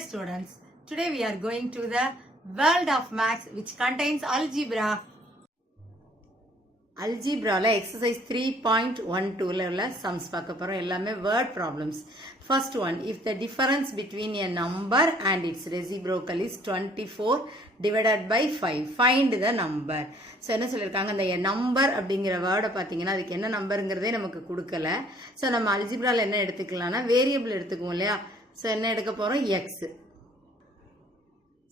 Dear students, today we are going to the world of maths which contains algebra. Algebra exercise 3.12 ல sums பார்க்க போறோம் எல்லாமே word problems. First one, if the difference between a number and its reciprocal is 24 divided by 5, find the number. So என்ன சொல்லிருக்காங்க, அந்த number அப்படிங்கிற வேர்டை பார்த்தீங்கன்னா அதுக்கு என்ன நம்பருங்கிறதே நமக்கு கொடுக்கல. ஸோ நம்ம அல்ஜிப்ரால என்ன எடுத்துக்கலாம்னா வேரியபிள் எடுத்துக்குவோம் இல்லையா. ஸோ என்ன எடுக்க போறோம், X.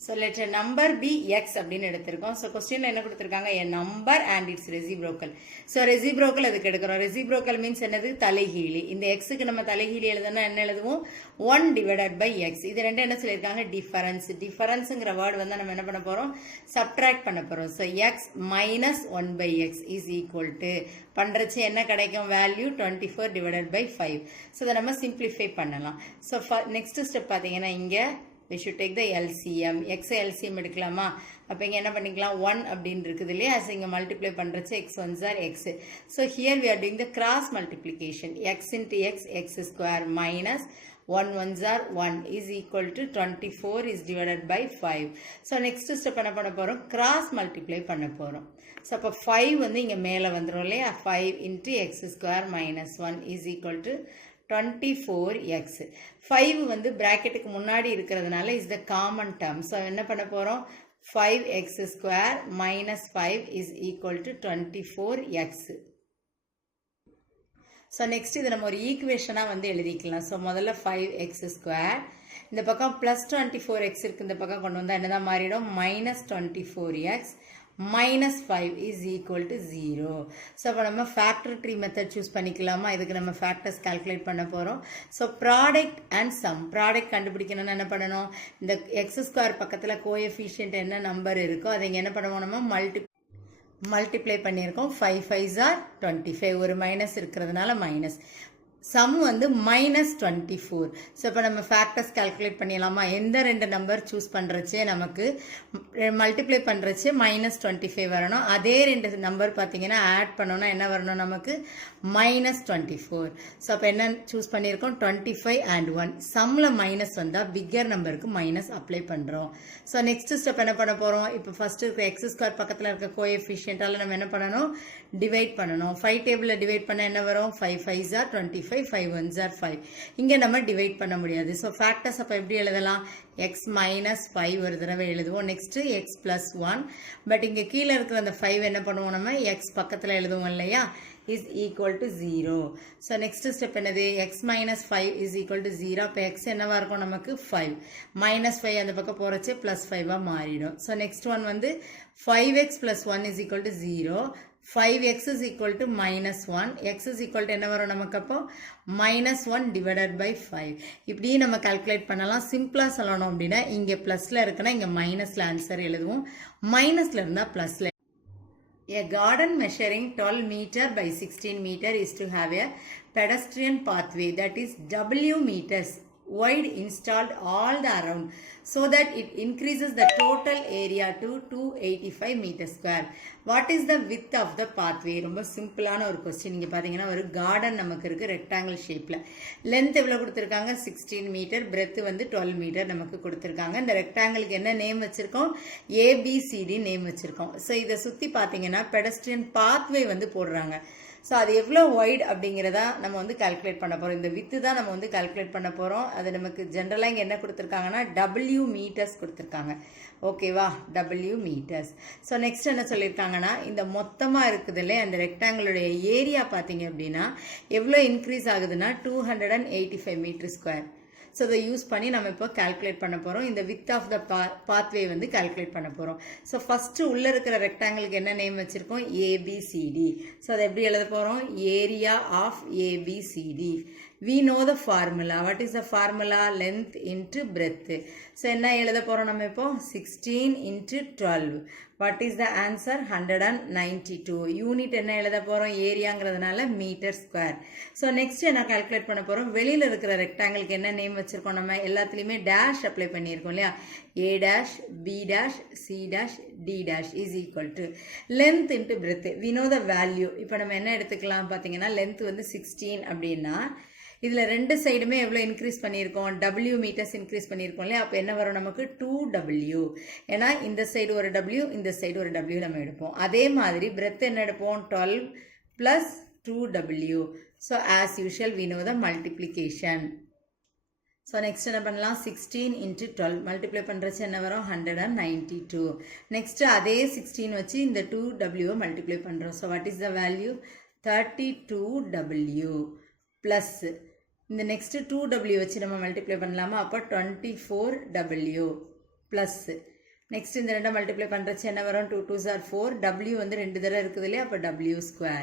So let a number be x அப்படின்னு எடுத்திருக்கோம். So questionல என்ன கொடுத்திருக்காங்க, a number and its reciprocal. So reciprocal அதுக்கு எடுக்கிறோம். reciprocal means என்னது, தலைகீழி. இந்த xக்கு நம்ம தலைகீழி எழுதுனா என்ன எழுதுவோம், 1 divided by x. இது ரெண்டு என்ன சொல்லியிருக்காங்க, difference. differenceங்கிற வேர்டு வந்து நம்ம என்ன பண்ண போறோம், subtract பண்ண போறோம். So x minus 1 by x is equal to பண்றச்சு என்ன கிடைக்கும், வேல்யூ 24 divided by 5. So இதை நம்ம simplify பண்ணலாம். So next step பார்த்தீங்கன்னா இங்க we should take the LCM. x LCM எடுக்கலாமா, அப்ப இங்க என்ன பண்ணிக்கலாம், 1 அப்படின்னு இருக்குது இல்லையா. as இங்க multiply பண்றச்சு x ones are x. so here we are doing the cross multiplication. x into x, x square minus 1 ones are 1 is equal to 24 is divided by 5. so next step என்ன பண்ண போறோம், cross multiply பண்ண போறோம். so அப்ப 5 வந்து இங்க மேல வந்துரும் இல்லையா. 5 into x square minus 1 is equal to 24x. 5 வந்து பிராக்கெட்டுக்கு முன்னாடி இருக்கிறதுனால is the common term. so என்ன பண்ண போறோம், 5x square minus 5 is equal to 24x. so next இது நம்ம ஒரு ஈக்குவேஷனா வந்து எழுதிக்கலாம். so முதல்ல 5x square, இந்த பக்கம் plus 24x இருக்கு, இந்த பக்கம் கொண்டு வந்தா என்னதான் மாறிடும், minus 24x minus 5 is equal to 0. so அப்ப நம்ம factor tree method choose பண்ணிக்கலாமா. இதுக்கு நம்ம factors calculate பண்ண போறோம். so product and sum, product கண்டுபிடிக்கணும்னா என்ன பண்ணணும், இந்த x square பக்கத்துல coefficient என்ன நம்பர் இருக்கோ அதை இங்க என்ன பண்ணுவோம், நம்ம மல்டிப்ளை பண்ணியிருக்கோம். 5 5s are 25, ஒரு மைனஸ் இருக்கிறதுனால மைனஸ். சம் வந்து minus 24. ஸோ இப்போ நம்ம ஃபேக்டர்ஸ் கால்குலேட் பண்ணிடலாமா. எந்த ரெண்டு நம்பர் சூஸ் பண்ணுறச்சே நமக்கு மல்டிப்ளை பண்ணுறச்சே minus 25 வரணும். அதே ரெண்டு நம்பர் பார்த்தீங்கன்னா ஆட் பண்ணோன்னா என்ன வரணும், நமக்கு minus 24. ஸோ அப்போ என்ன சூஸ் பண்ணியிருக்கோம், 25 and 1. சம்மில் மைனஸ் வந்தால் பிக்கர் நம்பருக்கு மைனஸ் அப்ளை பண்ணுறோம். ஸோ நெக்ஸ்ட் ஸ்டெப் என்ன பண்ண போகிறோம், இப்போ ஃபர்ஸ்ட் இருக்க எக்ஸ் ஸ்கொயர் பக்கத்தில் இருக்க கோஎஃபிஷியன்ட்டால் நம்ம என்ன பண்ணணும், டிவைட் பண்ணணும். 5 டேபிளில் டிவைட் பண்ண என்ன வரும், 5 5s are 25, 5 1s are 5. இங்க நம்ம டிவைட் பண்ண முடியாது. so factors அப்ப எப்படி எழுதலாம், x minus 5 ஒரு தடவை எழுதுவோம். Next x plus 1. பட் இங்க கீழே இருக்கிற அந்த 5 என்ன பண்ணுவோம், நம்ம x பக்கத்துல எழுதுவோம் இல்லையா, is equal to 0. so next step என்னது, x minus 5 is equal to 0. அப்ப x என்னவா இருக்கும், நமக்கு 5. minus 5 அந்த பக்கம் போறச்சே plus 5 மாறிடும். so next one வந்து 5x plus 1 is equal to 0. 5x is equal to minus 1. x is equal to என்ன வரும் நமக்கு, அப்போ minus 1 divided by 5. இப்படி நம்ம கால்குலேட் பண்ணலாம். சிம்பிளா சொல்லணும் அப்படின்னா இங்க பிளஸ்ல இருக்குன்னா இங்க மைனஸ்ல ஆன்சர் எழுதுவோம், மைனஸ்ல இருந்தா பிளஸ்ல. A garden measuring 12 meter by 16 meter is to have a pedestrian pathway that is W meters wide installed all the around so that it increases the total area to 285 meters square. What is the width of the pathway? ரொம்ப சிம்பிளான ஒரு question. இங்க பாத்தீங்கன்னா ஒரு garden நமக்கு இருக்கு rectangle ஷேப்ல. Length எவ்வளவு கொடுத்திருக்காங்க, 16 மீட்டர். பிரெத் வந்து 12 மீட்டர் நமக்கு கொடுத்திருக்காங்க. இந்த ரெக்டாங்கிளுக்கு என்ன நேம் வச்சிருக்கோம், ABCD நேம் வச்சிருக்கோம். சோ இத சுத்தி பாத்தீங்கன்னா பெடஸ்ட்ரியன் பாத்வே வந்து போடுறாங்க. ஸோ அது எவ்வளோ ஒய்ட் அப்படிங்கிறதா நம்ம வந்து கால்குலேட் பண்ண போகிறோம். இந்த வித்து தான் நம்ம வந்து கால்குலேட் பண்ண போகிறோம். அது நமக்கு ஜென்ரலாக இங்கே என்ன கொடுத்துருக்காங்கன்னா W மீட்டர்ஸ் கொடுத்துருக்காங்க. ஓகேவா, W மீட்டர்ஸ். ஸோ நெக்ஸ்ட் என்ன சொல்லியிருக்காங்கன்னா, இந்த மொத்தமாக இருக்குது இல்லையா அந்த ரெக்டாங்கிளுடைய ஏரியா பார்த்தீங்க அப்படின்னா எவ்வளோ இன்க்ரீஸ் ஆகுதுன்னா 285 மீட்டர் ஸ்கொயர். ஸோ அதை யூஸ் பண்ணி நம்ம இப்போ கால்குலேட் பண்ண போகிறோம். இந்த வித் ஆஃப் த பாத்வே வந்து கால்குலேட் பண்ண போகிறோம். ஸோ ஃபஸ்ட்டு உள்ளே இருக்கிற ரெக்டாங்கிளுக்கு என்ன நேம் வச்சுருக்கோம், ABCD. ஸோ அதை எப்படி எழுத போகிறோம், area of ABCD. we know the formula. what is the formula, length into breadth. So என்ன எழுத போகிறோம் நம்ம இப்போ, 16 into 12. what is the answer, 192. Unit என்ன எழுத போகிறோம், ஏரியாங்கிறதுனால மீட்டர் ஸ்கொயர். ஸோ நெக்ஸ்ட் என்ன கால்குலேட் பண்ண போகிறோம், வெளியில் இருக்கிற ரெக்டாங்கிளுக்கு என்ன நேம் வச்சுருக்கோம், நம்ம எல்லாத்துலேயுமே டேஷ் அப்ளை பண்ணியிருக்கோம் இல்லையா. A dash, B dash, C dash, D dash is equal to length into breadth. we know the value. இப்போ நம்ம என்ன எடுத்துக்கலாம் பார்த்தீங்கன்னா, length வந்து 16 அப்படின்னா இதில் ரெண்டு சைடுமே எவ்வளோ இன்க்ரீஸ் பண்ணியிருக்கோம், W மீட்டர்ஸ் இன்க்ரீஸ் பண்ணியிருக்கோம் இல்லையா. அப்போ என்ன வரும் நமக்கு 2W. ஏன்னா இந்த சைடு ஒரு W, இந்த சைடு ஒரு W நம்ம எடுப்போம். அதே மாதிரி பிரெத் என்ன எடுப்போம், 12 + 2W. So as usual we know the multiplication. So next என்ன பண்ணலாம், 16 × 12 மல்டிப்ளை பண்ணுறச்சு என்ன வரும், 192. நெக்ஸ்ட் அதே 16 வச்சு இந்த 2W மல்டிப்ளை பண்ணுறோம். So what is the value, 32W plus இந்த நெக்ஸ்ட் 2W வச்சு நம்ம மல்டிப்ளை பண்ணலாமா, அப்போ 24W ப்ளஸ் நெக்ஸ்ட் இந்த ரெண்டை மல்டிப்ளை பண்ணுறச்சு என்ன வரும், 2 2s are 4, W வந்து 2 தடவை இருக்குது இல்லையா, அப்போ W².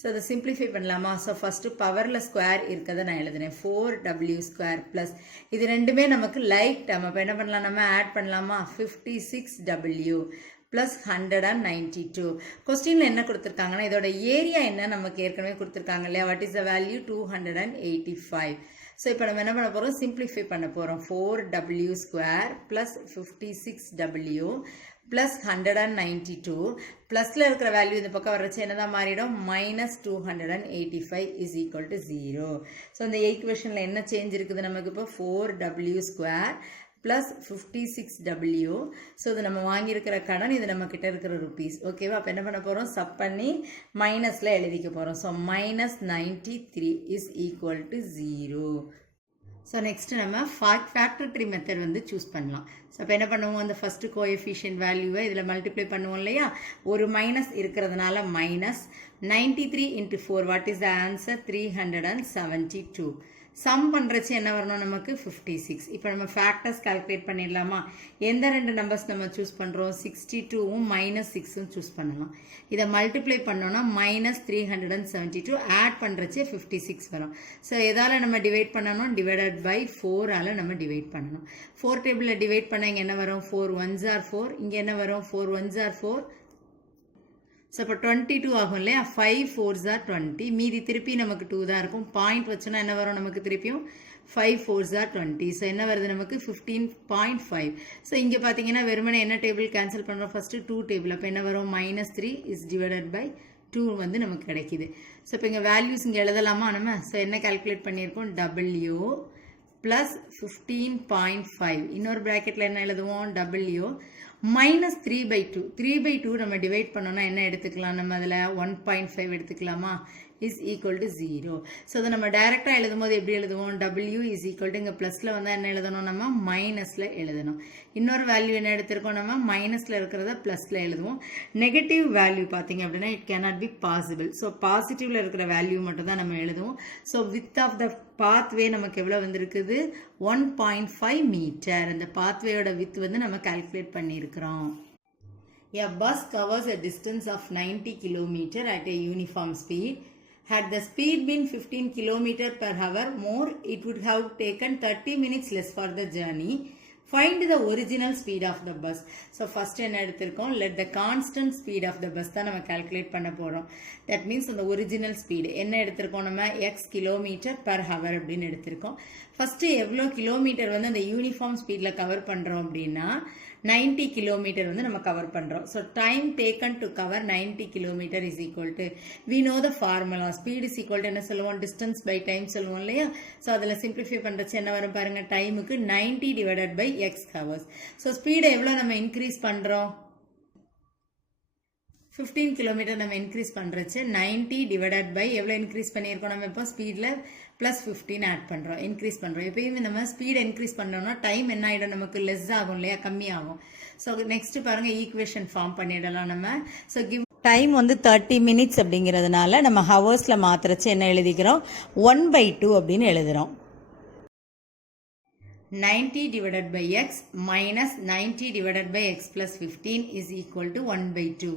ஸோ அதை சிம்பிளிஃபை பண்ணலாமா. ஸோ ஃபஸ்ட்டு பவரில் ஸ்கொயர் இருக்கிறத நான் எழுதுனேன், 4W² ப்ளஸ் இது ரெண்டுமே நமக்கு லைக் டேர்ம். அப்போ என்ன பண்ணலாம், நம்ம ஆட் பண்ணலாமா, 56W ப்ளஸ் 192. கொஸ்டினில் என்ன கொடுத்துருக்காங்கன்னா இதோட ஏரியா என்ன நமக்கு ஏற்கனவே கொடுத்துருக்காங்க இல்லையா, what is the value, 285. So இப்போ நம்ம என்ன பண்ண போகிறோம், சிம்பிளிஃபை பண்ண போகிறோம். 4W² ப்ளஸ் 56W ப்ளஸ் 192 ப்ளஸில் இருக்கிற வேல்யூ இந்த பக்கம் வர்றச்சு என்னதான் மாறிடும், -285 இஸ் ஈக்குவல் டு 0. ஸோ இந்த ஈக்குவேஷனில் என்ன சேஞ்ச் இருக்குது நமக்கு, இப்போ 4W² ப்ளஸ் 56W. ஸோ இது நம்ம வாங்கியிருக்கிற கடன், இது நம்ம கிட்ட இருக்கிற ருபீஸ். ஓகேவா. அப்போ என்ன பண்ண போகிறோம், சப் பண்ணி மைனஸில் எழுதிக்க போகிறோம். So -93 is equal to 0. So next நம்ம ஃபேக்டர் ட்ரீ மெத்தட் வந்து சூஸ் பண்ணலாம். ஸோ அப்போ என்ன பண்ணுவோம், அந்த ஃபஸ்ட்டு கோஎஃபிஷியன்ட் வேல்யூவை இதில் மல்டிப்ளை பண்ணுவோம் இல்லையா, ஒரு மைனஸ் இருக்கிறதுனால -93 × 4 what is the answer, 372. Sum பண்ணுறச்சு என்ன வரணும் நமக்கு, 56. இப்போ நம்ம ஃபேக்டர்ஸ் கால்குலேட் பண்ணிடலாமா. எந்த ரெண்டு நம்பர்ஸ் நம்ம சூஸ் பண்ணுறோம், 62ம் -6ம் சூஸ் பண்ணலாம். இதை மல்டிப்ளை பண்ணோன்னா -372 ஆட் பண்ணுறச்சு 56 வரும். ஸோ எதால் நம்ம டிவைட் பண்ணணும், டிவைடட் பை 4ஆல் நம்ம டிவைட் பண்ணணும். 4 டேபிளில் டிவைட் பண்ண இங்கே என்ன வரும், 4 1s are 4, இங்கே என்ன வரும், 4 1s are 4. ஸோ இப்போ 22 ஆகும் இல்லையா, 5 4s are 20, மீதி திருப்பி நமக்கு 2 தான் இருக்கும். பாயிண்ட் வச்சோன்னா என்ன வரும் நமக்கு, திருப்பியும் 5 4s are 20. ஸோ என்ன வருது நமக்கு, 15.5. ஸோ இங்கே பார்த்தீங்கன்னா வெறுமனே என்ன டேபிள் கேன்சல் பண்ணுறோம், ஃபஸ்ட்டு 2 டேபிள். அப்போ என்ன வரும், -3 இஸ் டிவைடட் பை 2 வந்து நமக்கு கிடைக்கிது. ஸோ இப்போ இங்கே வேல்யூஸ் இங்கே எழுதலாமா நம்ம. ஸோ என்ன கால்குலேட் பண்ணியிருக்கோம், W ப்ளஸ் 15.5, இன்னொரு ப்ராக்கெட்டில் என்ன எழுதுவோம், W -3/2. 3/2 நம்ம டிவைட் பண்ணோம்னா என்ன எடுத்துக்கலாம், நம்ம அதில் 1.5 எடுத்துக்கலாமா, இஸ் ஈக்குவல் டு 0. ஸோ அதை நம்ம டைரெக்டாக எழுதும் போது எப்படி எழுதுவோம், W இஸ் ஈக்குவல் டு இங்கே ப்ளஸில் வந்தால் என்ன எழுதணும், நம்ம மைனஸில் எழுதணும். இன்னொரு வேல்யூ என்ன எடுத்திருக்கோம், நம்ம மைனஸில் இருக்கிறத ப்ளஸில் எழுதுவோம். நெகட்டிவ் வேல்யூ பார்த்தீங்க அப்படின்னா it cannot be possible. So பாசிட்டிவில் இருக்கிற வேல்யூ மட்டும் தான் நம்ம எழுதுவோம். So width of the pathway நமக்கு எவ்வளோ வந்திருக்குது, 1.5 மீட்டர். அந்த பாத்வேயோட வித் வந்து நம்ம கால்குலேட் பண்ணியிருக்கிறோம். A bus covers a distance of 90 km at a uniform speed. Had the speed been 15 km per hour more, it would have taken 30 minutes less for the journey. Find the original speed of the bus. So first என்ன எடுத்திருக்கோம், let the constant speed of the bus தான் நம்ம calculate பண்ண போகிறோம். That means அந்த original speed என்ன எடுத்திருக்கோம், நம்ம x km/h அப்படின்னு எடுத்திருக்கோம். ஃபஸ்ட்டு எவ்வளோ கிலோமீட்டர் வந்து அந்த யூனிஃபார்ம் ஸ்பீடில் கவர் பண்ணுறோம் அப்படின்னா 90 கிலோமீட்டர் வந்து நம்ம கவர் பண்ணுறோம். So time taken to cover 90 kilometre is equal to, we know the formula, speed is equal to என்ன சொல்லுவோம், டிஸ்டன்ஸ் பை டைம் சொல்லுவோம் இல்லையா. ஸோ அதில் சிம்பிளிஃபை பண்ணுறச்சு என்ன வரும் பாருங்கள், டைமுக்கு 90 divided by x hours. So ஸ்பீடை எவ்வளோ நம்ம இன்க்ரீஸ் பண்ணுறோம், 15 கிலோமீட்டர் நம்ம இன்க்ரீஸ் பண்ணுறச்சு 90 டிவைடட் பை எவ்வளோ இன்க்ரீஸ் பண்ணியிருக்கோம், நம்ம இப்போ ஸ்பீடில் +15 ஆட் பண்ணுறோம், இன்க்ரீஸ் பண்ணுறோம். எப்பயுமே நம்ம ஸ்பீடை இன்க்ரீஸ் பண்ணோம்னா டைம் என்ன ஆகிடும், நமக்கு லெஸ் ஆகும் இல்லையா, கம்மியாகும். ஸோ நெக்ஸ்ட் பாருங்கள், ஈக்குவேஷன் ஃபார்ம் பண்ணிடலாம் நம்ம. ஸோ கிவ் டைம் வந்து 30 மினிட்ஸ் அப்படிங்கிறதுனால நம்ம ஹவர்ஸில் மாத்திரச்சு என்ன எழுதிக்கிறோம், 1/2 அப்படின்னு எழுதுகிறோம். 90 divided by x minus 90 divided by x plus 15 is equal to 1/2.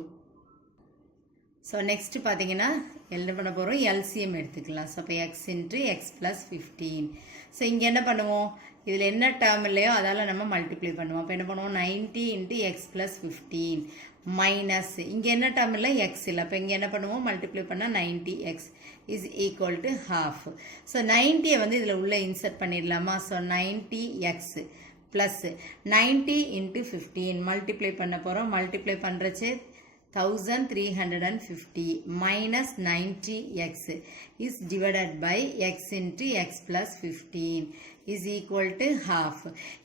So next பார்த்தீங்கன்னா என்ன பண்ண போகிறோம், எல்சிஎம் எடுத்துக்கலாம். ஸோ அப்போ X into X plus 15. So இங்கே என்ன பண்ணுவோம், இதில் என்ன டேர்ம் இல்லையோ அதால் நம்ம மல்டிப்ளை பண்ணுவோம். அப்போ என்ன பண்ணுவோம், 90 இன்ட்டு எக்ஸ் ப்ளஸ் 15 மைனஸ் இங்கே என்ன டேர்ம் இல்லை, எக்ஸ் இல்லை. அப்போ இங்கே என்ன பண்ணுவோம், மல்டிப்ளை பண்ணால் 90x is equal to half. So 90 வந்து இதில் உள்ளே இன்சர்ட் பண்ணிடலாமா. So 90x plus 90 into 15 multiply பண்ண போகிறோம். மல்டிப்ளை பண்ணுறச்சு 1350 minus 90x is divided by x into x plus 15 is equal to half.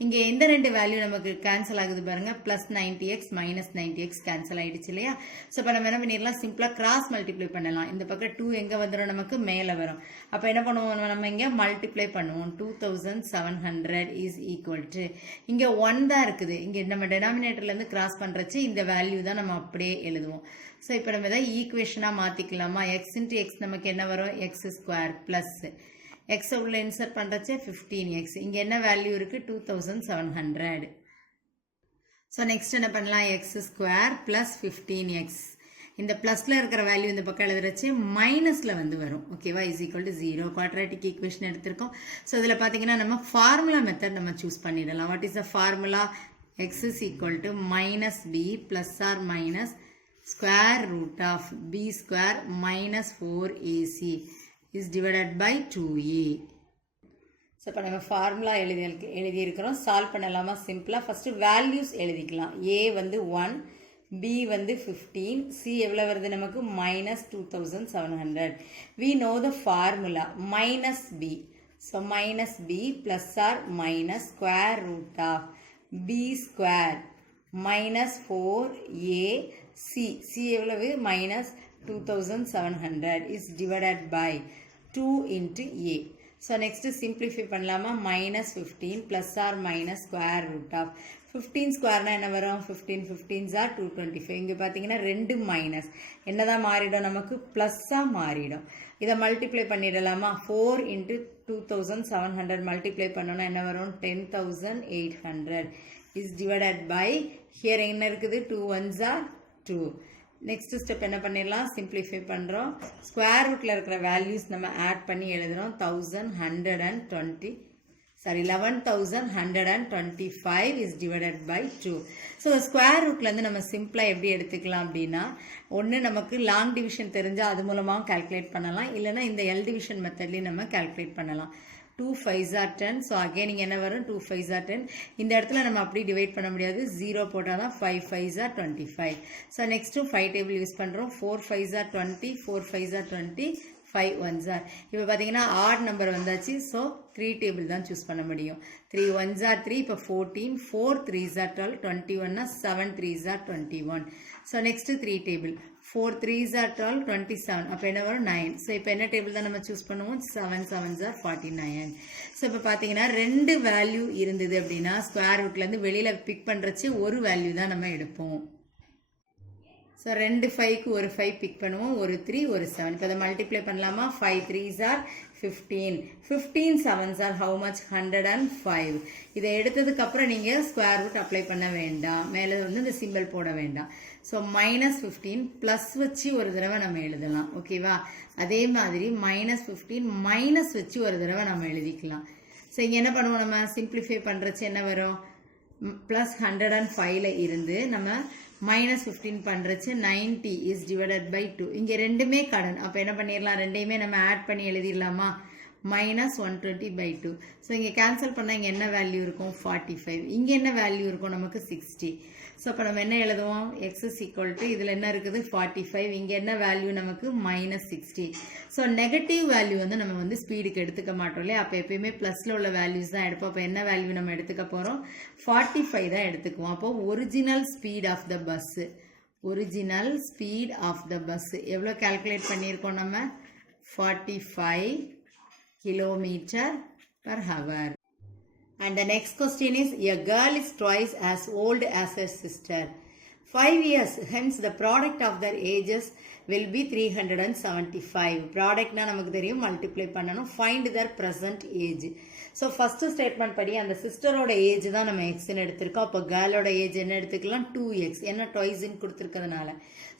இங்க எந்த ரெண்டு வேல்யூ நமக்கு கேன்சல் ஆகுது பாருங்க, plus 90x minus 90x cancel ஆயிடுச்சு இல்லையா? ஸோ இப்போ நம்ம என்ன பண்ணிடலாம், சிம்பிளா கிராஸ் மல்டிப்ளை பண்ணலாம். இந்த பக்கம் 2 எங்க வந்துடும், நமக்கு மேலே வரும். அப்போ என்ன பண்ணுவோம், நம்ம இங்க மல்டிப்ளை பண்ணுவோம். 2700 is equal to, இங்க 1 தான் இருக்குது, இங்க நம்ம டெனாமினேட்டர்ல இருந்து கிராஸ் பண்றச்சு இந்த வேல்யூ தான் நம்ம அப்படியே எழுதுவோம். ஸோ இப்போ நம்ம இதை ஈக்குவேஷனா மாத்திக்கலாமா? எக்ஸ் இன்ட்டு எக்ஸ் நமக்கு என்ன வரும், எக்ஸ் ஸ்கொயர் பிளஸ் எக்ஸ் உள்ள இன்சர்ட் பண்றச்சே 15x. இங்க என்ன வேல்யூ இருக்கு, 2700. ஸோ நெக்ஸ்ட் என்ன பண்ணலாம், எக்ஸ் ஸ்கொயர் பிளஸ் 15x. இந்த பிளஸ்ல இருக்கிற வேல்யூ இந்த பக்கம் எழுதுறச்சு மைனஸ்ல வந்து வரும். ஓகேவா? Is equal to 0. Quadratic equation எடுத்திருக்கோம். ஸோ இதுல பாத்தீங்கன்னா நம்ம ஃபார்முலா மெத்தட் நம்ம சூஸ் பண்ணிடலாம். What is the formula? X is equal to minus B plus or minus square root of b square minus 4ac is divided by 2a. So இப்போ நம்ம formula எழுதியிருக்கிறோம். Solve பண்ணலாமா? சிம்பிளாக first values எழுதிக்கலாம். a வந்து 1, b வந்து 15, c எவ்வளோ வருது நமக்கு, minus 2700. we know the formula minus b. So minus b plus or minus square root of b square minus 4a c எவ்வளவு, minus 2700 is divided by 2 into a. So next simplify பண்ணலாமா? minus 15 plus or minus square root of 15 square என்ன வரும், 15 15s are 225. இங்க பாத்தீங்கன்னா ரெண்டு minus என்னதான் மாறிடும், நமக்கு பிளஸ்ஸா மாறிடும். இதை மல்டிப்ளை பண்ணிடலாமா? 4 into 2700 மல்டிப்ளை பண்ணோம்னா என்ன வரும், 10,800 is divided by, here என்ன இருக்குது, 2 ones are 2. நெக்ஸ்ட் ஸ்டெப் என்ன பண்ணிடலாம், சிம்பிளிஃபை பண்ணுறோம். ஸ்கொயர் ரூட்டில் இருக்கிற வேல்யூஸ் நம்ம ஆட் பண்ணி எழுதுகிறோம். 1125 is divided by 2. So square ரூட்லேருந்து நம்ம சிம்பிளாக எப்படி எடுத்துக்கலாம் அப்படின்னா, ஒன்று நமக்கு லாங் டிவிஷன் தெரிஞ்சால் அது மூலமாக கால்குலேட் பண்ணலாம், இல்லைனா இந்த எல் டிவிஷன் மெத்தட்லேயும் நம்ம கால்குலேட் பண்ணலாம். 2 5s are 10. ஸோ அகெயின் இங்கே என்ன வரும், 2 5s are 10. இந்த இடத்துல நம்ம அப்படி டிவைட் பண்ண முடியாது, 0 போட்டால் தான் 5 5s are 25. So next 5 table use பண்ணுறோம். 4 5s are 20, 4 5s are 20, 5 1s are. இப்போ பார்த்தீங்கன்னா ஆட் நம்பர் வந்தாச்சு. ஸோ 3 டேபிள் தான் சூஸ் பண்ண முடியும். 3 1s are 3, இப்போ 14, 4 3s are 12, 21, 7 3s are 21. So next 3 table, 4 3s are 12, 27, அப்போ என்ன வரும், 9. ஸோ இப்போ என்ன டேபிள் தான் நம்ம சூஸ் பண்ணுவோம், 7 7s are 49. ஸோ இப்போ பார்த்தீங்கன்னா ரெண்டு வேல்யூ இருந்தது அப்படின்னா ஸ்கொயர் ரூட்லேருந்து வெளியில் பிக் பண்ணுறச்சு ஒரு வேல்யூ தான் நம்ம எடுப்போம். ஸோ 2 5க்கு ஒரு 5 பிக் பண்ணுவோம், ஒரு 3 ஒரு 7. இப்போ அதை மல்டிப்ளை பண்ணலாமா? 5 3s are 15, 15 7s are how much, 105. இதை எடுத்ததுக்கு அப்புறம் நீங்கள் ஸ்கொயர் ரூட் அப்ளை பண்ண வேண்டாம், மேலே வந்து இந்த சிம்பிள் போட வேண்டாம். ஸோ மைனஸ் 15 ப்ளஸ் வச்சு ஒரு தடவை நம்ம எழுதலாம். ஓகேவா? அதே மாதிரி மைனஸ் 15 மைனஸ் வச்சு ஒரு தடவை நம்ம எழுதிக்கலாம். ஸோ இங்கே என்ன பண்ணுவோம், நம்ம சிம்பிளிஃபை பண்ணுறச்சு என்ன வரும், ப்ளஸ் 105ல இருந்து நம்ம மைனஸ் 15 பண்ணுறச்சு 90 இஸ் டிவைடட் பை 2. இங்கே ரெண்டுமே கடன், அப்போ என்ன பண்ணிடலாம், ரெண்டையுமே நம்ம ஆட் பண்ணி எழுதிடலாமா? minus 120 by 2. ஸோ இங்கே கேன்சல் பண்ணால் இங்கே என்ன வேல்யூ இருக்கும், 45. இங்கே என்ன வேல்யூ இருக்கும், நமக்கு 60. ஸோ இப்போ நம்ம என்ன எழுதுவோம், எக்ஸ் இஸ் ஈக்குவல் டு, இதில் என்ன இருக்குது 45, இங்கே என்ன வேல்யூ நமக்கு மைனஸ் 60. ஸோ நெகட்டிவ் வேல்யூ வந்து நம்ம வந்து ஸ்பீடுக்கு எடுத்துக்க மாட்டோம் இல்லையா? அப்போ எப்பயுமே ப்ளஸில் உள்ள வேல்யூஸ் தான் எடுப்போம். அப்போ என்ன வேல்யூ நம்ம எடுத்துக்க போகிறோம், 45 தான் எடுத்துக்குவோம். அப்போ original speed of the bus, original speed of the bus எவ்வளோ கால்குலேட் பண்ணியிருக்கோம் நம்ம, 45 kilometer per hour. And the next question is, a girl is twice as old as her sister. 5 years, hence the product of their ages will be 375. Product na namakku theriyum, multiply pananum, find their present age. So first statement படி அந்த சிஸ்டரோட age தான் நம்ம எக்ஸ்ன்னு எடுத்திருக்கோம். அப்போ கேர்ளோட age என்ன எடுத்துக்கலாம், 2x, என்ன ட்வைஸ்ன்னு கொடுத்துருக்கிறதுனால.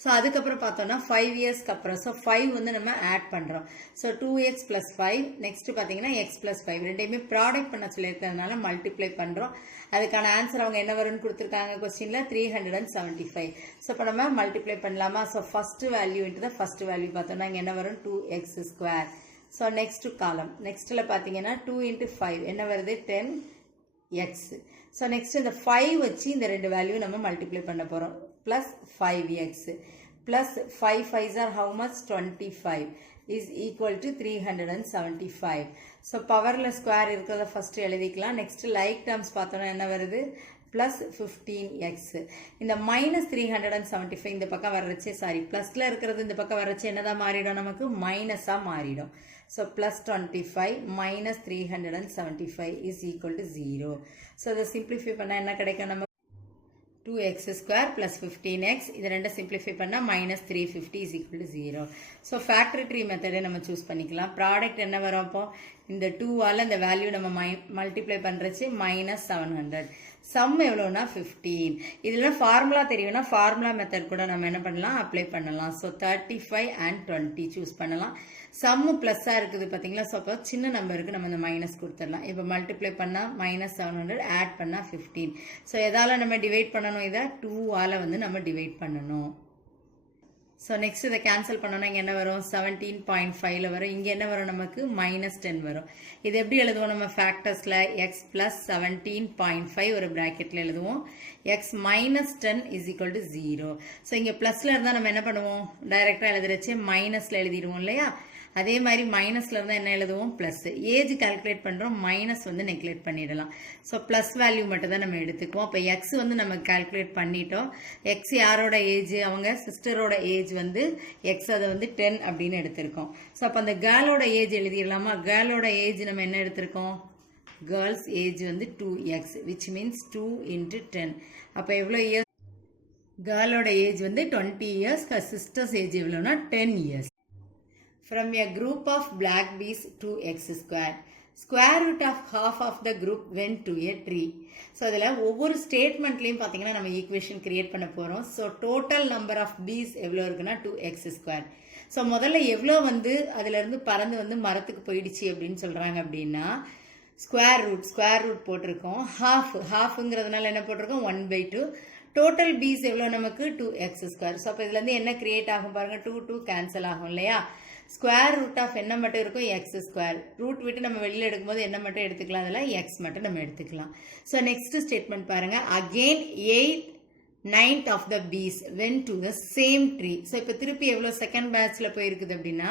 ஸோ அதுக்கப்புறம் பார்த்தோம்னா 5 இயர்ஸ்க்கு அப்புறம், ஸோ 5 வந்து நம்ம ஆட் பண்ணுறோம். ஸோ 2x + 5, நெக்ஸ்ட் பார்த்தீங்கன்னா x + 5 ரெண்டையுமே ப்ராடக்ட் பண்ண சொல்லியிருக்கிறதுனால மல்டிப்ளை பண்ணுறோம். அதுக்கான ஆன்சர் அவங்க என்ன வரும்னு கொடுத்துருக்காங்க கொஸ்டினில், 375. ஸோ இப்போ நம்ம மல்டிப்ளை பண்ணலாமா? ஸோ ஃபர்ஸ்ட் வேல்யூ இன்ட்டு தான் ஃபர்ஸ்ட் வேல்யூ பார்த்தோம்னா இங்கே என்ன வரும், 2x². ஸோ நெக்ஸ்ட் காலம், நெக்ஸ்ட்டில் பார்த்தீங்கன்னா 2 × 5 என்ன வருது, 10x. ஸோ நெக்ஸ்ட் இந்த 5 வச்சு இந்த ரெண்டு வேல்யூ நம்ம மல்டிப்ளை பண்ண போகிறோம், plus 5x. plus 5 5s are how much? 25 is equal to 375. So powerல square இருக்கிறத first எழுதிக்கலாம். next like terms பார்த்தோம்னா என்ன வருது? plus 15x. இந்த minus 375 இந்த பக்கம் வரச்சே சாரி plusல இருக்கிறது இந்த பக்கம் வரச்சே என்னதான் மாறிடும் நமக்கு? மைனஸா மாறிடும். So plus 25 minus 375 is equal to 0. So இதை simplify பண்ணா என்ன கிடைக்கும் நமக்கு? 2x square plus 15x. இது ரெண்ட simplify பண்ணா minus 350 is equal to 0. So factor tree method நம்ம choose பண்ணிக்கலாம். product என்ன வரும் அப்போ? இந்த 2 ஆல இந்த வேல்யூ நம்ம multiply பண்றச்சு minus 700. sum எவ்வளோனா 15. இதில் ஃபார்முலா தெரியும்னா ஃபார்முலா மெத்தட் கூட நம்ம என்ன பண்ணலாம்? அப்ளை பண்ணலாம். ஸோ 35 and 20 சூஸ் பண்ணலாம். சம்மு ப்ளஸ்ஸாக இருக்குது பார்த்தீங்களா? ஸோ அப்போ சின்ன நம்பருக்கு நம்ம இந்த மைனஸ் கொடுத்துடலாம். இப்போ மல்டிப்ளை பண்ணால் minus 700 ஆட் பண்ணால் 15. ஸோ எதால் நம்ம டிவைட் பண்ணணும்? இதை 2 ஆல் வந்து நம்ம டிவைட் பண்ணணும். ஸோ நெக்ஸ்ட் இதை கேன்சல் பண்ணோன்னா இங்கே என்ன வரும்? 17.5ல வரும். இங்கே என்ன வரும் நமக்கு? minus 10 வரும். இது எப்படி எழுதுவோம் நம்ம ஃபேக்டர்ஸில்? எக்ஸ் ப்ளஸ் 17.5 ஒரு ப்ராக்கெட்டில் எழுதுவோம். X minus 10 is equal to 0. So இங்கே ப்ளஸில் இருந்தால் நம்ம என்ன பண்ணுவோம்? டைரெக்டாக எழுதுறச்சு மைனஸில் எழுதிடுவோம் இல்லையா? அதே மாதிரி மைனஸ்ல இருந்தால் என்ன எழுதுவோம்? ப்ளஸ். ஏஜ் கால்குலேட் பண்ணுறோம், மைனஸ் வந்து நெக்லேட் பண்ணிடலாம். ஸோ ப்ளஸ் வேல்யூ மட்டும் தான் நம்ம எடுத்துக்குவோம். அப்போ எக்ஸ் வந்து நம்ம கால்குலேட் பண்ணிட்டோம். எக்ஸ் யாரோட ஏஜ்? அவங்க சிஸ்டரோட ஏஜ் வந்து எக்ஸ், அதை வந்து 10 அப்படின்னு எடுத்திருக்கோம். ஸோ அப்போ அந்த கேர்ளோட ஏஜ் எழுதிடலாமா? கேர்ளோட ஏஜ் நம்ம என்ன எடுத்திருக்கோம்? கேர்ள்ஸ் ஏஜ் வந்து 2x which means 2 into 10. அப்போ எவ்வளோ இயர்ஸ்? கேர்ளோட ஏஜ் வந்து 20 years. சிஸ்டர்ஸ் ஏஜ் எவ்வளோனா 10 years. From a group of black bees 2x square. Square root of half of the group went to a tree. So அதில் ஒவ்வொரு ஸ்டேட்மெண்ட்லையும் பார்த்தீங்கன்னா நம்ம equation create பண்ண போகிறோம். So total number of bees எவ்வளோ இருக்குன்னா 2x square. So முதல்ல எவ்வளோ வந்து அதிலிருந்து பறந்து வந்து மரத்துக்கு போயிடுச்சு அப்படின்னு சொல்கிறாங்க அப்படின்னா ஸ்கொயர் ரூட் போட்டிருக்கோம். ஹாஃப்ங்கிறதுனால என்ன போட்டிருக்கோம்? 1/2. டோட்டல் பீஸ் எவ்வளோ நமக்கு? 2x square. ஸோ அப்போ இதுலேருந்து என்ன கிரியேட் ஆகும் பாருங்கள்? 2 கேன்சல் ஆகும் இல்லையா? ஸ்கொயர் ரூட் ஆஃப் என்ன மட்டும் இருக்கும்? X square. ரூட் விட்டு நம்ம வெளியில் எடுக்கும்போது என்ன மட்டும் எடுத்துக்கலாம்? அதில் எக்ஸ் மட்டும் நம்ம எடுத்துக்கலாம். ஸோ நெக்ஸ்ட் ஸ்டேட்மெண்ட் பாருங்க. Again 8/9 of the bees went to the same tree. So இப்போ திருப்பி எவ்வளோ செகண்ட் பேட்சில் போயிருக்குது அப்படின்னா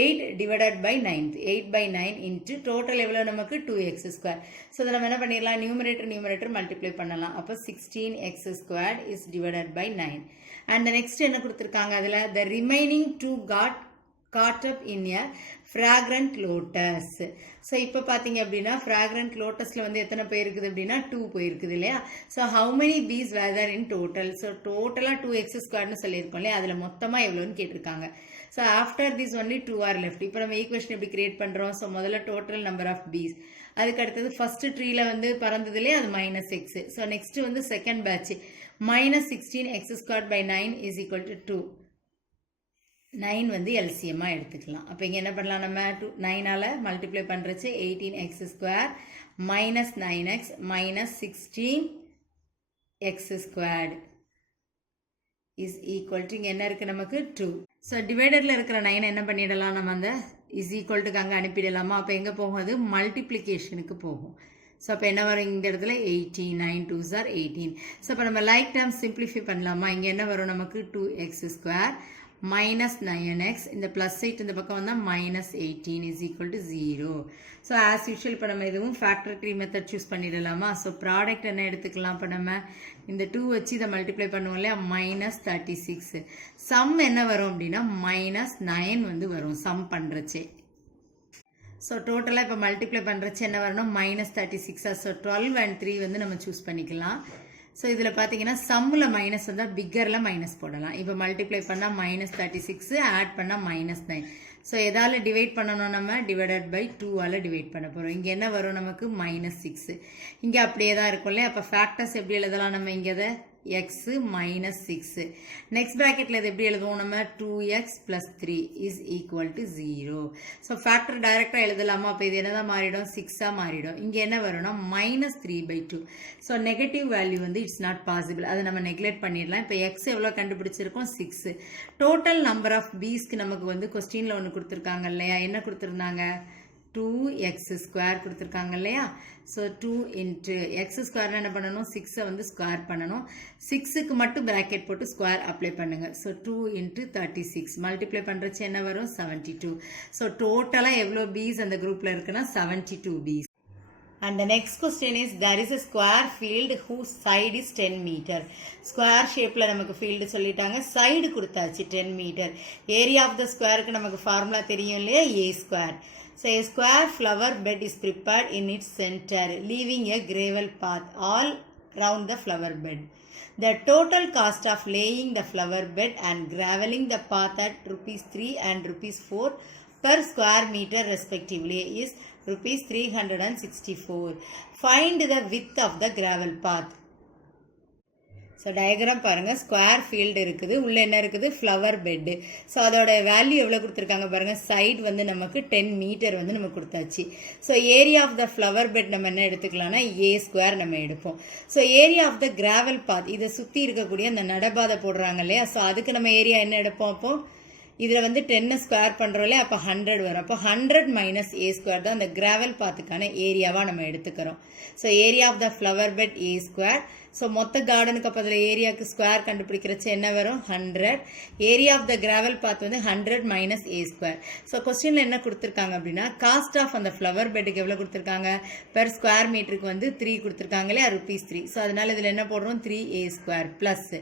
8 divided by 9. 8/9 இன்ட்டு டோட்டல் எவ்வளோ நமக்கு? 2x square. ஸோ இதை நம்ம என்ன பண்ணிடலாம்? நியூமரேட்டர் மல்டிப்ளை பண்ணலாம். அப்போ 16x square is divided by 9. And next என்ன கொடுத்துருக்காங்க? அதில் the remaining 2 caught up in a fragrant lotus. So இப்போ பார்த்தீங்க அப்படின்னா fragrant lotusல வந்து எத்தனை போயிருக்குது அப்படின்னா 2 போயிருக்குது இல்லையா? So how many bees were there in total? So டோட்டலாக 2x ஸ்கொயர்னு சொல்லியிருக்கோம் இல்லையா? அதில் மொத்தமாக எவ்வளோன்னு கேட்டிருக்காங்க. So after this only 2 are left. இப்போ நம்ம ஈக்குவேஷன் எப்படி கிரியேட் பண்ணுறோம்? ஸோ முதல்ல டோட்டல் நம்பர் ஆஃப் பீஸ், அதுக்கு அடுத்தது ஃபர்ஸ்ட் ட்ரீல வந்து பறந்ததுலேயே அது -x. ஸோ நெக்ஸ்ட் வந்து second batch -16x square by 9 is equal to 2. 9 வந்து எல்சிஎம்மாக எடுத்துக்கலாம். அப்போ இங்கே என்ன பண்ணலாம்? நம்ம 9ஆல் மல்டிப்ளை பண்ணுறச்சு 18x square minus 9x minus 16x squared is equal to இங்கே என்ன இருக்குது நமக்கு? 2. ஸோ டிவைடரில் இருக்கிற 9 என்ன பண்ணிடலாம்? நம்ம அந்த இஸ் ஈக்குவல் டுக்கு அங்கே அனுப்பிடலாமா? அப்போ எங்கே போகும்? அது மல்டிப்ளிகேஷனுக்கு போகும். ஸோ அப்போ என்ன வரும்? இந்த இடத்துல 18, 9 2s are 18. ஸோ அப்போ நம்ம லைக் டேர்ம் சிம்பிளிஃபை பண்ணலாமா? இங்கே என்ன வரும் நமக்கு? 2x square minus 9x. இந்த plus 8 இந்த பக்கம் வந்தால் minus 18 is equal to 0. So as usual இப்போ நம்ம இதுவும் ஃபேக்டர் ட்ரீ மெத்தட் சூஸ் பண்ணிடலாமா? ஸோ ப்ராடக்ட் என்ன எடுத்துக்கலாம்? இப்போ நம்ம இந்த 2 வச்சு இதை மல்டிப்ளை பண்ணுவோம் இல்லையா? -36. சம் என்ன வரும் அப்படின்னா -9 வந்து வரும் சம் பண்ணுறச்சே. ஸோ டோட்டலாக இப்போ மல்டிப்ளை பண்ணுறச்சு என்ன வரணும்? -36. ஸோ 12 and 3 வந்து நம்ம சூஸ் பண்ணிக்கலாம். ஸோ இதில் பார்த்தீங்கன்னா சம்மில் மைனஸ் வந்தால் பிக்கரில் மைனஸ் போடலாம். இப்போ மல்டிப்ளை பண்ணால் -36 ஆட் பண்ணால் -9. ஸோ எதால் டிவைட் பண்ணணும்? நம்ம டிவைடட் பை 2ஆல் டிவைட் பண்ண போகிறோம். இங்கே என்ன வரும் நமக்கு? -6. இங்கே அப்படியே தான் இருக்கும் இல்லையா? அப்போ ஃபேக்டர்ஸ் எப்படி எழுதலாம் நம்ம? இங்கே அதை x minus 6. நெக்ஸ்ட் ப்ராக்கெட்டில் இது எப்படி எழுதுவோம் நம்ம? 2x plus 3 is equal to 0. So factor டைரெக்டாக எழுதலாமா? அப்போ இது என்னதான் மாறிடும்? 6ஆக மாறிடும். இங்கே என்ன வரும்னா -3/2. ஸோ நெகட்டிவ் வேல்யூ வந்து இட்ஸ் நாட் பாசிபிள். அதை நம்ம நெக்லெக்ட் பண்ணிடலாம். இப்போ x எவ்வளோ கண்டுபிடிச்சிருக்கோம்? 6. டோட்டல் நம்பர் ஆஃப் பீஸ்க்கு நமக்கு வந்து கொஸ்டினில் ஒன்று கொடுத்துருக்காங்க இல்லையா? என்ன கொடுத்துருந்தாங்க? 2x ஸ்கொயர் கொடுத்துருக்காங்க இல்லையா? ஸோ 2 இன்ட்டு எக்ஸ் ஸ்கொயர்னா என்ன பண்ணணும்? 6 வந்து ஸ்கொயர் பண்ணணும். 6க்கு மட்டும் பிராக்கெட் போட்டு ஸ்கொயர் அப்ளை பண்ணுங்க. ஸோ 2 இன்ட்டு 36 மல்டிப்ளை பண்ணுறச்சு என்ன வரும்? 72. ஸோ டோட்டலாக எவ்வளோ பீஸ் அந்த குரூப்பில் இருக்குன்னா 72 piece. And the next question is, there is a square field whose side is 10 meter. Square shapeல நமக்கு field சொல்லிட்டாங்க, side கொடுத்தாச்சு 10 meter. Area of the squareக்கு நமக்கு formula தெரியும் இல்லையா? A square. So a square flower bed is prepared in its center, leaving a gravel path all round the flower bed. The total cost of laying the flower bed and graveling the path at ₹3 and ₹4 per square meter respectively is ₹364. Find the width of the gravel path. So diagram பாருங்கள், square field இருக்குது, உள்ளே என்ன இருக்குது? Flower bed. So அதோட value எவ்வளோ கொடுத்துருக்காங்க பாருங்கள். Side வந்து நமக்கு 10 மீட்டர் வந்து நமக்கு கொடுத்தாச்சு. So area of the flower bed நம்ம என்ன எடுத்துக்கலாம்னா A ஸ்கொயர் நம்ம எடுப்போம். So area of the gravel path, இதை சுற்றி இருக்கக்கூடிய அந்த நடபாதை போடுறாங்க இல்லையா? ஸோ அதுக்கு நம்ம ஏரியா என்ன எடுப்போம்? அப்போது இதில் வந்து 10 ஸ்கொயர் பண்ணுறோம் இல்லையா? அப்போ 100 வரும். அப்போ 100 மைனஸ் A ஸ்கொயர் தான் அந்த கிராவல் பாத்துக்கான ஏரியாவாக நம்ம எடுத்துக்கிறோம். So area of the flower bed A square. So மொத்த கார்டனுக்கு அப்போ அதில் ஏரியாவுக்கு ஸ்கொயர் கண்டுபிடிக்கிறச்சு என்ன வரும்? 100. ஏரியா ஆஃப் த கிராவல் பாத் வந்து 100 மைனஸ் A ஸ்கொயர். ஸோ கொஸ்டினில் என்ன கொடுத்துருக்காங்க அப்படின்னா, காஸ்ட் ஆஃப் அந்த ஃப்ளவர் பெட்டுக்கு எவ்வளோ கொடுத்துருக்காங்க? பெர் ஸ்கொயர் மீட்டருக்கு வந்து 3 கொடுத்துருக்காங்க இல்லையா? ₹3. ஸோ அதனால் இதில் என்ன போடுறோம்? 3A square plus.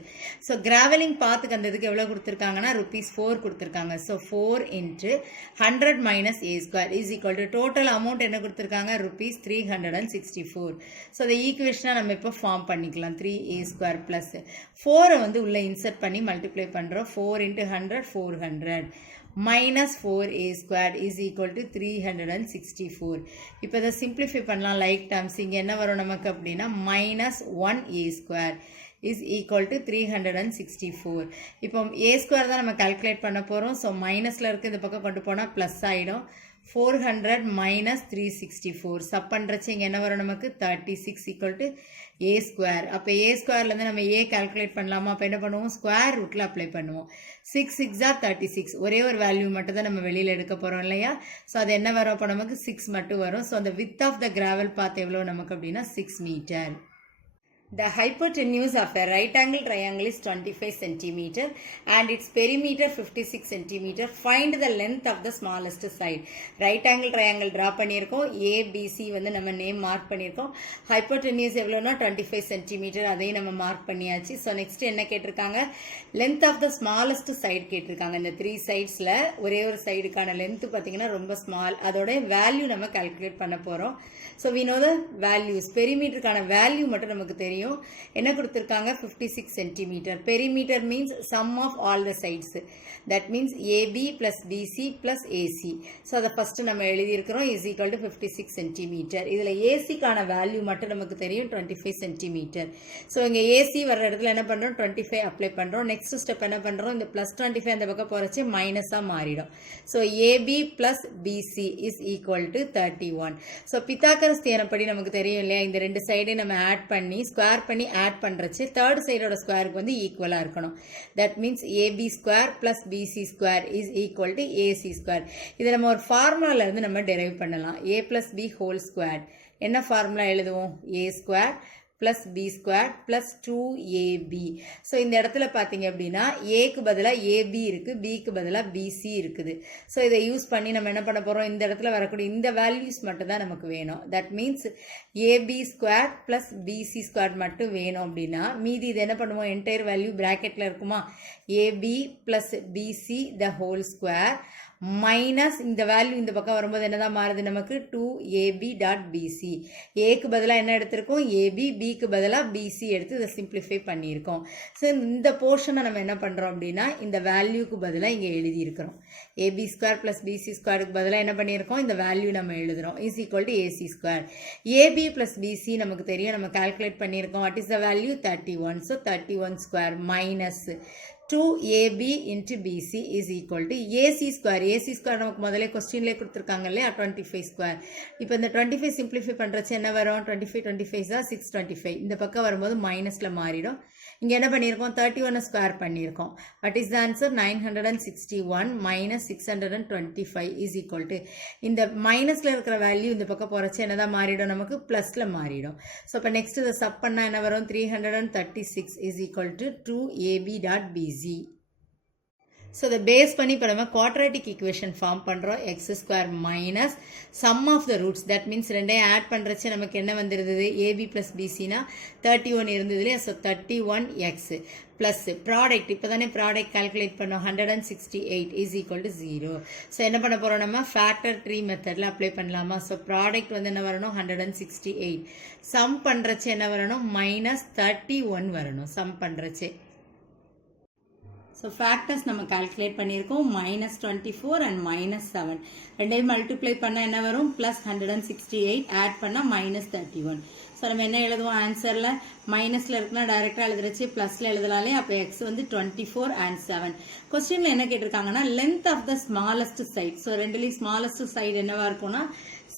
So crawling பாத்துக்கு அந்த இதுக்கு எவ்வளோ கொடுத்துருக்காங்கன்னா ₹4 கொடுத்துருக்காங்க. So 4 into 100 minus A square is equal to total amount என்ன கொடுத்துருக்காங்க? ₹364. ஸோ இந்த ஈக்குவேஷனாக நம்ம இப்போ ஃபார்ம் பண்ணிக்கலாம். 3A ஸ்கொயர் ப்ளஸ் 4 வந்து உள்ளே இன்சர்ட் பண்ணி மல்டிப்ளை பண்ணுறோம். 4 into 100 400 minus 4A square is equal to 364. இப்போ இதை சிம்பிளிஃபை பண்ணலாம் லைக் டேர்ம்ஸ். இங்கே என்ன வரும் நமக்கு அப்படின்னா minus 1A square is equal to 364. இப்போ A ஸ்கொயர் தான் நம்ம கால்குலேட் பண்ண போகிறோம். ஸோ மைனஸில் இருக்க இந்த பக்கம் கொண்டு போனால் ப்ளஸ் ஆகிடும். 400 மைனஸ் 364 சப் பண்ணுறச்சு இங்கே என்ன வரும் நமக்கு? 36 ஈக்குவல் டு A ஸ்கொயர். அப்போ A ஸ்கொயர்லேருந்து நம்ம A கால்குலேட் பண்ணலாமா? அப்போ என்ன பண்ணுவோம்? ஸ்கொயர் ரூட்டில் அப்ளை பண்ணுவோம். 6 6 36 ஒரே ஒரு வேல்யூ மட்டும் தான் நம்ம வெளியில் எடுக்க போகிறோம் இல்லையா? ஸோ அது என்ன வரும்? அப்போ நமக்கு 6 மட்டும் வரும். ஸோ அந்த வித் ஆஃப் த கிராவல் பாத் எவ்வளோ நமக்கு அப்படின்னா 6 metre. The hypotenuse of a right angle triangle is 25 cm and its perimeter 56 cm. Find the length of the smallest side. Right angle triangle draw பண்ணியிருக்கோம். ABC வந்து நம்ம name mark பண்ணியிருக்கோம். hypotenuse எவ்வளோனா 25 cm, அதையும் நம்ம மார்க் பண்ணியாச்சு. So next என்ன கேட்டிருக்காங்க? Length of the smallest side கேட்டிருக்காங்க. இந்த 3 சைட்ஸில் ஒரே ஒரு சைடுக்கான லென்த்து பார்த்தீங்கன்னா ரொம்ப ஸ்மால். அதோட வேல்யூ நம்ம கால்குலேட் பண்ண போகிறோம். So we know the values. பெரிமீட்டருக்கான வேல்யூ மட்டும் நமக்கு தெரியும். என்ன கொடுத்துருக்காங்க? 56 centimetre. Perimeter means sum of all the sides. That means AB plus BC plus AC. So அதை ஃபஸ்ட்டு நம்ம எழுதியிருக்கிறோம் இஸ் ஈக்குவல் டு 56 சென்டிமீட்டர். இதில் ஏசிக்கான வேல்யூ மட்டும் நமக்கு தெரியும் 25 சென்டிமீட்டர். ஸோ இங்கே AC வர்ற இடத்துல என்ன பண்ணுறோம்? 25 அப்ளை பண்ணுறோம். நெக்ஸ்ட் ஸ்டெப் என்ன பண்ணுறோம்? இந்த ப்ளஸ் 25 அந்த பக்கம் போகிறச்சு மைனஸாக மாறிடும். So AB plus BC is equal to 31. So Pythagoras தியரப்படி நமக்கு தெரியும் இல்லையா? இந்த ரெண்டு சைடையும் நம்ம ஆட் பண்ணி ஸ்கொயர் பண்ணி ஆட் பண்ணுறச்சு தேர்ட் சைடோட ஸ்கொயருக்கு வந்து ஈக்குவலாக இருக்கணும். That means AB square plus BC square is equal to AC square. இதை நம்ம ஒரு ஃபார்முலாலேருந்து நம்ம டெரைவ் பண்ணலாம். A plus B whole square. என்ன ஃபார்முலா எழுதுவோம்? A square plus B square plus 2AB. So இந்த இடத்துல பார்த்தீங்க அப்படின்னா ஏக்கு பதிலாக AB இருக்குது, பிக்கு பதிலாக BC இருக்குது. ஸோ இதை யூஸ் பண்ணி நம்ம என்ன பண்ண போகிறோம்? இந்த இடத்துல வரக்கூடிய இந்த வேல்யூஸ் மட்டும் தான் நமக்கு வேணும். That means AB square plus BC square மட்டும் வேணும் அப்படின்னா மீதி இது என்ன பண்ணுவோம்? என்டையர் வேல்யூ ப்ராக்கெட்டில் இருக்குமா? AB plus BC the whole square minus இந்த வேல்யூ இந்த பக்கம் வரும்போது என்னதான் மாறுது நமக்கு? 2AB dot BC. ஏக்கு பதிலாக என்ன எடுத்திருக்கோம்? AB, பிக்கு பதிலாக BC எடுத்து இதை சிம்பிளிஃபை பண்ணியிருக்கோம். ஸோ இந்த போர்ஷனை நம்ம என்ன பண்ணுறோம் அப்படின்னா இந்த வேல்யூக்கு பதிலாக இங்கே எழுதியிருக்கிறோம். AB ஸ்கொயர் ப்ளஸ் BC ஸ்கொயருக்கு பதிலாக என்ன பண்ணியிருக்கோம்? இந்த வேல்யூ நம்ம எழுதுகிறோம் is equal to AC square. AB plus BC நமக்கு தெரியும், நம்ம கால்குலேட் பண்ணியிருக்கோம். What is the value? 31. So 31 square minus 2ab into bc is equal to ac square. ac square நமக்கு முதலே கொஸ்டின்லேயே கொடுத்துருக்காங்க இல்லையா 25 ஸ்கொயர். இப்போ இந்த 25 சிம்பிளிஃபை பண்ணுறச்சு என்ன வரும் 25 தான் 625. இந்த பக்கம் வரும்போது மைனஸில் மாறிடும். இங்கே என்ன பண்ணியிருக்கோம் 31 ஸ்கொயர் பண்ணியிருக்கோம். What is the answer 961 minus 625 is equal to இந்த மைனஸில் இருக்கிற வேல்யூ இந்த பக்கம் போகிறச்சு என்னதான் மாறிடும் நமக்கு ப்ளஸில் மாறிடும். ஸோ இப்போ நெக்ஸ்ட் இதை சப் பண்ணால் என்ன வரும் 336 is equal to 2ab dot bc. So இதை பேஸ் பண்ணி இப்போ நம்ம குவாட்ராட்டிக் ஈக்குவேஷன் ஃபார்ம் பண்ணுறோம். X square minus sum of the roots, that means ரெண்டையும் ஆட் பண்ணுறச்சு நமக்கு என்ன வந்துருது ஏபி ப்ளஸ் பிசினா 31 இருந்தது இல்லையா. ஸோ 31x ப்ளஸ் ப்ராடக்ட் இப்போ தானே ப்ராடக்ட் கால்குலேட் பண்ணோம் 168 இஸ் ஈக்குவல் டு 0. ஸோ என்ன பண்ண போகிறோம் நம்ம ஃபேக்டர் ட்ரீ மெத்தடில் அப்ளை பண்ணலாமா. ஸோ ப்ராடக்ட் வந்து என்ன வரணும் 168, சம் பண்ணுறச்சு என்ன வரணும் -31 வரணும் சம் பண்ணுறச்சு. ஸோ ஃபேக்டர்ஸ் நம்ம கால்குலேட் பண்ணியிருக்கோம் -24 அண்ட் -7 ரெண்டையும் மல்டிப்ளை பண்ணால் என்ன வரும் +168 ஆட் பண்ணால் -31. ஸோ நம்ம என்ன எழுதுவோம் ஆன்சரில் மைனஸில் இருக்குன்னா டைரெக்டாக எழுதுறச்சு ப்ளஸில் எழுதலாலே. அப்போ எக்ஸ் வந்து 24 and 7. கொஸ்டினில் என்ன கேட்டிருக்காங்கன்னா length of the smallest side. So ரெண்டுலேயும் ஸ்மாலஸ்ட் சைடு என்னவா இருக்கும்னா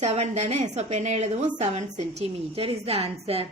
7 தானே. ஸோ அப்போ என்ன எழுதுவோம் 7 cm இஸ் த ஆன்சர்.